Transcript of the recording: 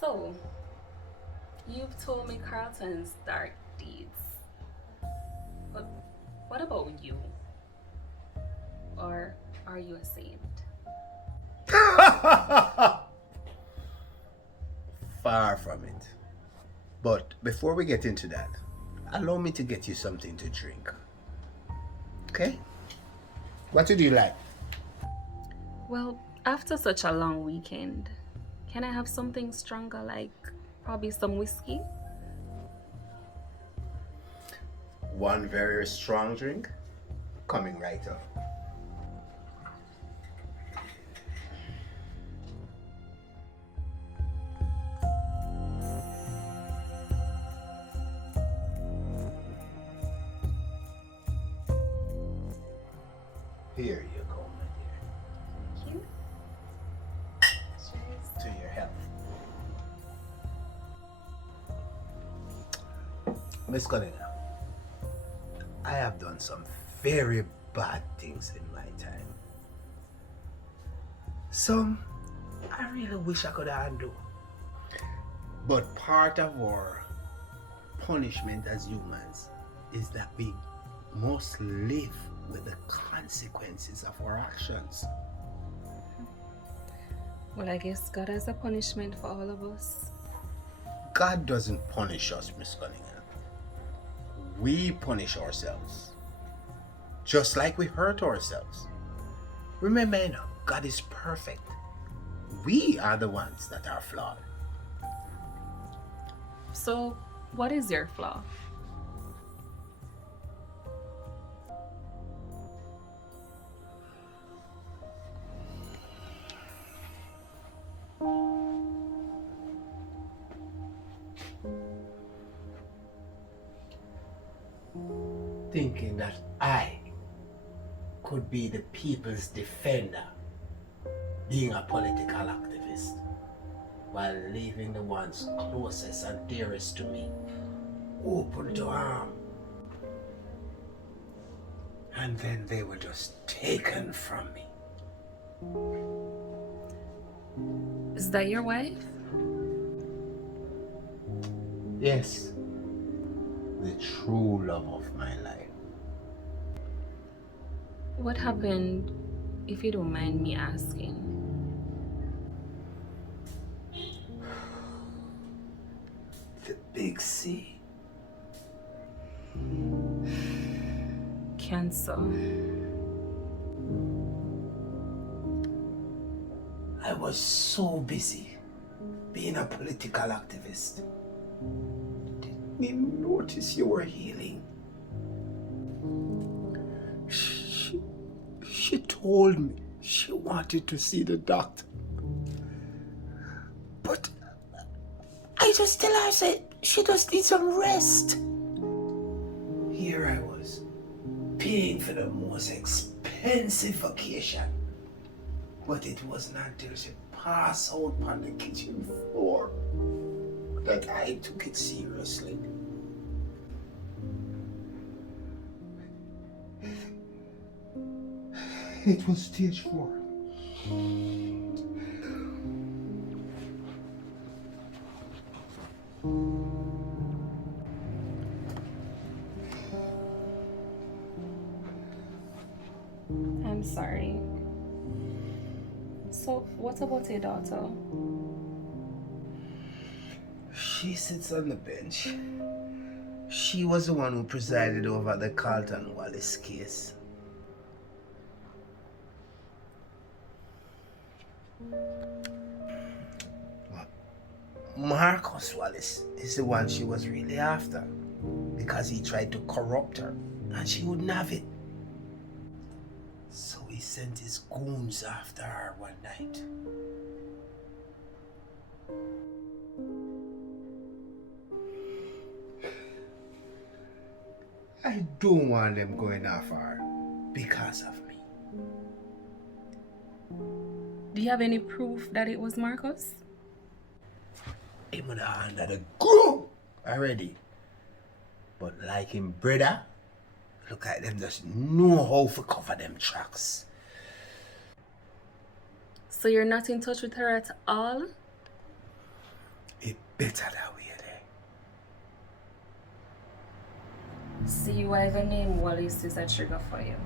So, you've told me Carlton's dark deeds, but what about you? Or are you a saint? Far from it. But before we get into that, allow me to get you something to drink. Okay? What do you like? Well, after such a long weekend, can I have something stronger like probably some whiskey? One very strong drink coming right up. Here you go, my Thank you. Cheers. dear. To your health. Miss Cunningham, I have done some very bad things in my time. Some I really wish I could undo. But part of our punishment as humans is that we must live with the consequences of our actions. Well, I guess God has a punishment for all of us. God doesn't punish us, Miss Cunningham. We punish ourselves. Just like we hurt ourselves. Remember, God is perfect. We are the ones that are flawed. So, what is your flaw? Thinking that I could be the people's defender, being a political activist, while leaving the ones closest and dearest to me open to harm. And then they were just taken from me. Is that your wife? Yes, the true love of my life. What happened, if you don't mind me asking? The big C. Cancer. I was so busy being a political activist. Didn't even notice you were healing. She told me she wanted to see the doctor. But I just tell her, I said, she just needs some rest. Here I was, paying for the most expensive vacation. But it wasn't until she passed out on the kitchen floor that I took it seriously. It was stage 4. I'm sorry. So, what about your daughter? She sits on the bench. She was the one who presided over the Carlton Wallace case. Marcus Wallace is the one she was really after because he tried to corrupt her and she wouldn't have it. So he sent his goons after her one night. I don't want them going after her because of me. Do you have any proof that it was Marcus? Him would have handed a grow already. But like him brother, look at them just know how to cover them tracks. So you're not in touch with her at all? better that way there. See why the name Wallace is a trigger for you.